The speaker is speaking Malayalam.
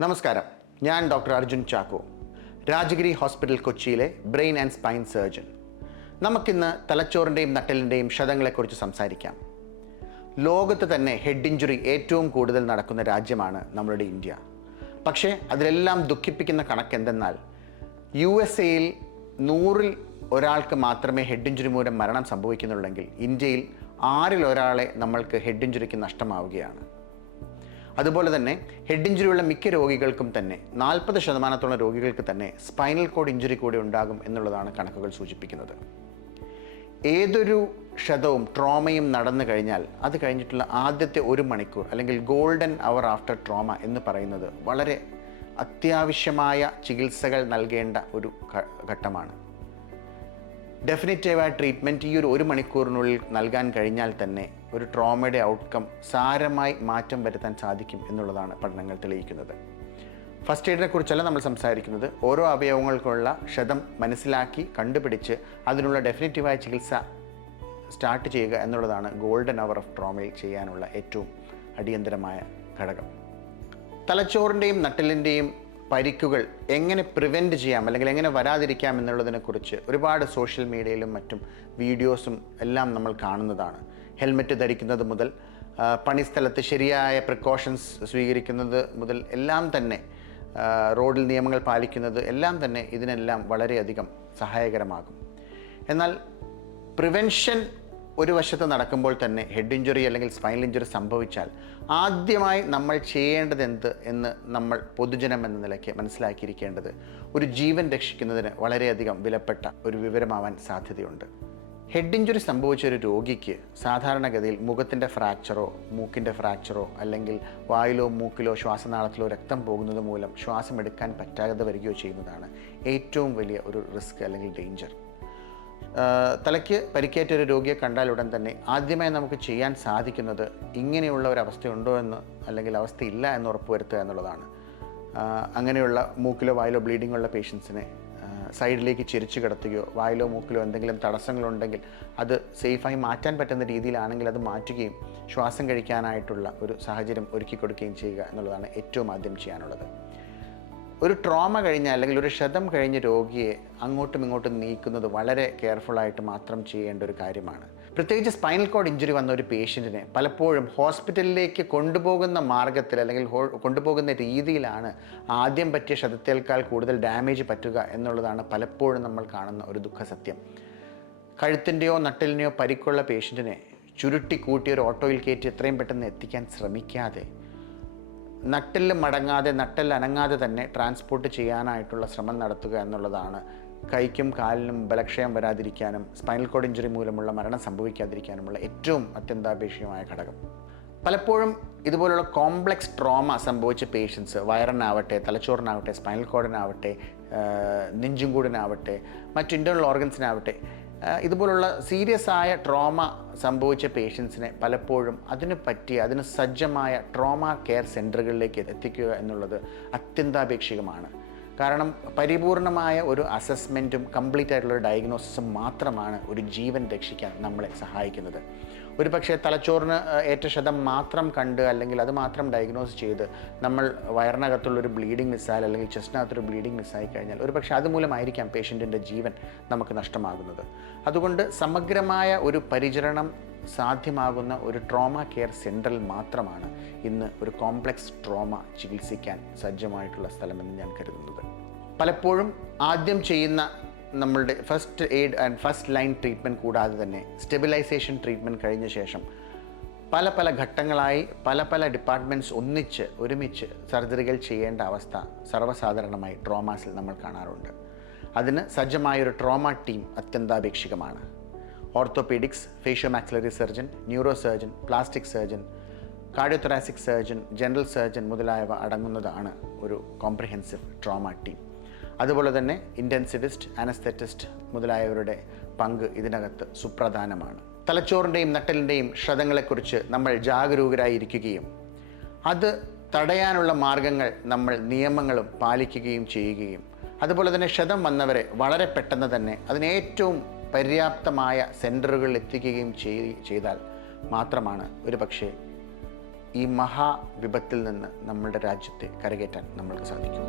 നമസ്കാരം, ഞാൻ ഡോക്ടർ അർജുൻ ചാക്കോ, രാജഗിരി ഹോസ്പിറ്റൽ കൊച്ചിയിലെ ബ്രെയിൻ ആൻഡ് സ്പൈൻ സർജൻ. നമുക്കിന്ന് തലച്ചോറിൻ്റെയും നട്ടലിൻ്റെയും ക്ഷതങ്ങളെക്കുറിച്ച് സംസാരിക്കാം. ലോകത്ത് തന്നെ ഹെഡ് ഇഞ്ചുറി ഏറ്റവും കൂടുതൽ നടക്കുന്ന രാജ്യമാണ് നമ്മളുടെ ഇന്ത്യ. പക്ഷേ അതിലെല്ലാം ദുഃഖിപ്പിക്കുന്ന കണക്ക് എന്തെന്നാൽ USA-യിൽ 100-ൽ ഒരാൾക്ക് മാത്രമേ ഹെഡ് ഇഞ്ചുറി മൂലം മരണം സംഭവിക്കുന്നുള്ളെങ്കിൽ ഇന്ത്യയിൽ 6-ൽ ഒരാളെ നമ്മൾക്ക് ഹെഡ് ഇഞ്ചുറിക്ക് നഷ്ടമാവുകയാണ്. അതുപോലെ തന്നെ ഹെഡ് ഇഞ്ചുറി ഉള്ള മിക്ക രോഗികൾക്കും തന്നെ 40% രോഗികൾക്ക് തന്നെ സ്പൈനൽ കോഡ് ഇഞ്ചുറി കൂടി ഉണ്ടാകും എന്നുള്ളതാണ് കണക്കുകൾ സൂചിപ്പിക്കുന്നത്. ഏതൊരു ക്ഷതവും ട്രോമയും നടന്നു കഴിഞ്ഞാൽ അത് കഴിഞ്ഞിട്ടുള്ള ആദ്യത്തെ 1 മണിക്കൂർ അല്ലെങ്കിൽ ഗോൾഡൻ അവർ ആഫ്റ്റർ ട്രോമ എന്ന് പറയുന്നത് വളരെ അത്യാവശ്യമായ ചികിത്സകൾ നൽകേണ്ട ഒരു ഘട്ടമാണ്. ഡെഫിനിറ്റീവായ ട്രീറ്റ്മെൻറ്റ് ഈ ഒരു 1 മണിക്കൂറിനുള്ളിൽ നൽകാൻ കഴിഞ്ഞാൽ തന്നെ ഒരു ട്രോമയുടെ ഔട്ട്കം സാരമായി മാറ്റം വരുത്താൻ സാധിക്കും എന്നുള്ളതാണ് പഠനങ്ങൾ തെളിയിക്കുന്നത്. ഫസ്റ്റ് എയ്ഡിനെ കുറിച്ചല്ല നമ്മൾ സംസാരിക്കുന്നത്. ഓരോ അവയവങ്ങൾക്കുള്ള ക്ഷതം മനസ്സിലാക്കി കണ്ടുപിടിച്ച് അതിനുള്ള ഡെഫിനിറ്റീവായ ചികിത്സ സ്റ്റാർട്ട് ചെയ്യുക എന്നുള്ളതാണ് ഗോൾഡൻ അവർ ഓഫ് ട്രോമയിൽ ചെയ്യാനുള്ള ഏറ്റവും അടിയന്തരമായ ഘടകം. തലച്ചോറിൻ്റെയും നട്ടലിൻ്റെയും പരിക്കുകൾ എങ്ങനെ പ്രിവെൻറ്റ് ചെയ്യാം അല്ലെങ്കിൽ എങ്ങനെ വരാതിരിക്കാം എന്നുള്ളതിനെക്കുറിച്ച് ഒരുപാട് സോഷ്യൽ മീഡിയയിലും മറ്റും വീഡിയോസും എല്ലാം നമ്മൾ കാണുന്നതാണ്. ഹെൽമെറ്റ് ധരിക്കുന്നത് മുതൽ പണിസ്ഥലത്ത് ശരിയായ പ്രിക്കോഷൻസ് സ്വീകരിക്കുന്നത് മുതൽ എല്ലാം തന്നെ റോഡിൽ നിയമങ്ങൾ പാലിക്കുന്നത് എല്ലാം തന്നെ ഇതിനെല്ലാം വളരെയധികം സഹായകരമാകും. എന്നാൽ പ്രിവെൻഷൻ ഒരു വശത്ത് നടക്കുമ്പോൾ തന്നെ ഹെഡ് ഇഞ്ചുറി അല്ലെങ്കിൽ സ്പൈനൽ ഇഞ്ചുറി സംഭവിച്ചാൽ ആദ്യമായി നമ്മൾ ചെയ്യേണ്ടത് എന്ത് എന്ന് നമ്മൾ പൊതുജനം എന്ന നിലയ്ക്ക് മനസ്സിലാക്കിയിരിക്കേണ്ടത് ഒരു ജീവൻ രക്ഷിക്കുന്നതിന് വളരെയധികം വിലപ്പെട്ട ഒരു വിവരമാവാൻ സാധ്യതയുണ്ട്. ഹെഡ് ഇഞ്ചുറി സംഭവിച്ച ഒരു രോഗിക്ക് സാധാരണഗതിയിൽ മുഖത്തിൻ്റെ ഫ്രാക്ചറോ മൂക്കിൻ്റെ ഫ്രാക്ചറോ അല്ലെങ്കിൽ വായിലോ മൂക്കിലോ ശ്വാസനാളത്തിലോ രക്തം പോകുന്നത് മൂലം ശ്വാസം എടുക്കാൻ പറ്റാതെ വരികയോ ചെയ്യുന്നതാണ് ഏറ്റവും വലിയ ഒരു റിസ്ക് അല്ലെങ്കിൽ ഡേഞ്ചർ. തലയ്ക്ക് പരിക്കേറ്റ ഒരു രോഗിയെ കണ്ടാൽ ഉടൻ തന്നെ ആദ്യമായി നമുക്ക് ചെയ്യാൻ സാധിക്കുന്നത് ഇങ്ങനെയുള്ള ഒരു അവസ്ഥയുണ്ടോ എന്ന് അല്ലെങ്കിൽ അവസ്ഥയില്ല എന്ന് ഉറപ്പുവരുത്തുക എന്നുള്ളതാണ്. അങ്ങനെയുള്ള മൂക്കിലോ വായിലോ ബ്ലീഡിംഗ് ഉള്ള പേഷ്യൻസിനെ സൈഡിലേക്ക് ചെരിച്ചു കിടത്തുകയോ വായിലോ മൂക്കിലോ എന്തെങ്കിലും തടസ്സങ്ങളുണ്ടെങ്കിൽ അത് സേഫായി മാറ്റാൻ പറ്റുന്ന രീതിയിലാണെങ്കിൽ അത് മാറ്റുകയും ശ്വാസം കഴിക്കാനായിട്ടുള്ള ഒരു സാഹചര്യം ഒരുക്കി കൊടുക്കുകയും ചെയ്യുക എന്നുള്ളതാണ് ഏറ്റവും ആദ്യം ചെയ്യാനുള്ളത്. ഒരു ട്രോമ കഴിഞ്ഞ അല്ലെങ്കിൽ ഒരു ക്ഷതം കഴിഞ്ഞ രോഗിയെ അങ്ങോട്ടും ഇങ്ങോട്ടും നീക്കുന്നത് വളരെ കെയർഫുള്ളായിട്ട് മാത്രം ചെയ്യേണ്ട ഒരു കാര്യമാണ്. പ്രത്യേകിച്ച് സ്പൈനൽ കോഡ് ഇഞ്ചുറി വന്ന ഒരു പേഷ്യൻറ്റിനെ പലപ്പോഴും ഹോസ്പിറ്റലിലേക്ക് കൊണ്ടുപോകുന്ന മാർഗത്തിൽ അല്ലെങ്കിൽ കൊണ്ടുപോകുന്ന രീതിയിലാണ് ആദ്യം പറ്റിയ ക്ഷതത്തേക്കാൾ കൂടുതൽ ഡാമേജ് പറ്റുക എന്നുള്ളതാണ് പലപ്പോഴും നമ്മൾ കാണുന്ന ഒരു ദുഃഖസത്യം. കഴുത്തിൻ്റെയോ നട്ടലിനെയോ പരിക്കുള്ള പേഷ്യൻറ്റിനെ ചുരുട്ടി കൂട്ടി ഒരു ഓട്ടോയിൽ കയറ്റി എത്രയും പെട്ടെന്ന് എത്തിക്കാൻ ശ്രമിക്കാതെ നട്ടിൽ മടങ്ങാതെ നട്ടിൽ അനങ്ങാതെ തന്നെ ട്രാൻസ്പോർട്ട് ചെയ്യാനായിട്ടുള്ള ശ്രമം നടത്തുക എന്നുള്ളതാണ് കൈക്കും കാലിനും ബലക്ഷയം വരാതിരിക്കാനും സ്പൈനൽ കോഡ് ഇഞ്ചുറി മൂലമുള്ള മരണം സംഭവിക്കാതിരിക്കാനുമുള്ള ഏറ്റവും അത്യന്താപേക്ഷിതമായ ഘടകം. പലപ്പോഴും ഇതുപോലുള്ള കോംപ്ലക്സ് ട്രോമ സംഭവിച്ച പേഷ്യൻസ് വയറിനാവട്ടെ, തലച്ചോറിനാവട്ടെ, സ്പൈനൽ കോഡിനാവട്ടെ, നെഞ്ചുംകൂടിനാവട്ടെ, മറ്റ് ഇൻ്റേണൽ ഓർഗൻസിനാവട്ടെ, ഇതുപോലുള്ള സീരിയസ് ആയ ട്രോമ സംഭവിച്ച പേഷ്യൻസിനെ പലപ്പോഴും അതിന് സജ്ജമായ ട്രോമ കെയർ സെൻറ്ററുകളിലേക്ക് എത്തിക്കുക എന്നുള്ളത് അത്യന്താപേക്ഷിതമാണ്. കാരണം പരിപൂർണമായ ഒരു അസസ്മെൻറ്റും കംപ്ലീറ്റ് ആയിട്ടുള്ള ഡയഗ്നോസിസും മാത്രമാണ് ഒരു ജീവൻ രക്ഷിക്കാൻ നമ്മളെ സഹായിക്കുന്നത്. ഒരു പക്ഷേ തലച്ചോറിന് ഏറ്റ ക്ഷതം മാത്രം കണ്ട് അല്ലെങ്കിൽ അത് മാത്രം ഡയഗ്നോസ് ചെയ്ത് നമ്മൾ വയറിനകത്തുള്ളൊരു ബ്ലീഡിങ് മിസ്സായാൽ അല്ലെങ്കിൽ ചെസ്റ്റിനകത്തൊരു ബ്ലീഡിങ് മിസ്സായി കഴിഞ്ഞാൽ ഒരു പക്ഷേ അതുമൂലമായിരിക്കാം പേഷ്യൻറ്റിൻ്റെ ജീവൻ നമുക്ക് നഷ്ടമാകുന്നത്. അതുകൊണ്ട് സമഗ്രമായ ഒരു പരിചരണം സാധ്യമാകുന്ന ഒരു ട്രോമ കെയർ സെൻറ്ററിൽ മാത്രമാണ് ഇന്ന് ഒരു കോംപ്ലക്സ് ട്രോമ ചികിത്സിക്കാൻ സജ്ജമായിട്ടുള്ള സ്ഥലമെന്ന് ഞാൻ കരുതുന്നത്. പലപ്പോഴും ആദ്യം ചെയ്യുന്ന നമ്മളുടെ first aid and first line treatment കൂടാതെ തന്നെ സ്റ്റെബിലൈസേഷൻ ട്രീറ്റ്മെൻറ്റ് കഴിഞ്ഞ ശേഷം പല ഘട്ടങ്ങളായി പല ഡിപ്പാർട്ട്മെൻറ്റ്സ് ഒരുമിച്ച് സർജറികൾ ചെയ്യേണ്ട അവസ്ഥ സർവ്വസാധാരണമായി ട്രോമാസിൽ നമ്മൾ കാണാറുണ്ട്. അതിന് സജ്ജമായൊരു ട്രോമ ടീം അത്യന്താപേക്ഷിതമാണ്. Orthopaedics, facio maxillary surgeon, neuro surgeon, plastic surgeon, cardiothoracic surgeon, general surgeon മുതലായവ അടങ്ങുന്നതാണ് ഒരു കോംപ്രിഹെൻസീവ് ട്രോമ ടീം. അതുപോലെ തന്നെ ഇൻറ്റൻസിവിസ്റ്റ്, അനസ്തെറ്റിസ്റ്റ് മുതലായവരുടെ പങ്ക് ഇതിനകത്ത് സുപ്രധാനമാണ്. തലച്ചോറിൻ്റെയും നട്ടലിൻ്റെയും ക്ഷതങ്ങളെക്കുറിച്ച് നമ്മൾ ജാഗരൂകരായിരിക്കുകയും അത് തടയാനുള്ള മാർഗങ്ങൾ നമ്മൾ നിയമങ്ങളും പാലിക്കുകയും ചെയ്യുകയും അതുപോലെ തന്നെ ക്ഷതം വന്നവരെ വളരെ പെട്ടെന്ന് തന്നെ അതിനേറ്റവും പര്യാപ്തമായ സെൻറ്ററുകളിൽ എത്തിക്കുകയും ചെയ്താൽ മാത്രമാണ് ഒരു പക്ഷേ ഈ മഹാവിപത്തിൽ നിന്ന് നമ്മുടെ രാജ്യത്തെ കരകയറ്റാൻ നമ്മൾക്ക് സാധിക്കും.